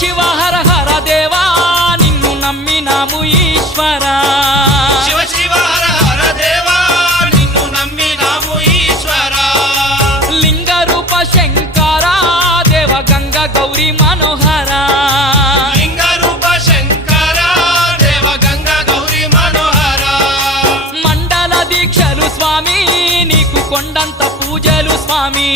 శివ హర హర దేవా నిన్ను నమ్మినాము ఈశ్వరా శివ శివ హర హర దేవా నిన్ను నమ్మినాము ఈశ్వరా లింగ రూప శంకర దేవ గంగ గౌరీ మనోహర లింగ రూప శంకర దేవ గంగ గౌరీ మనోహర మండల దీక్షలు స్వామి నీకు కొండంత పూజలు స్వామి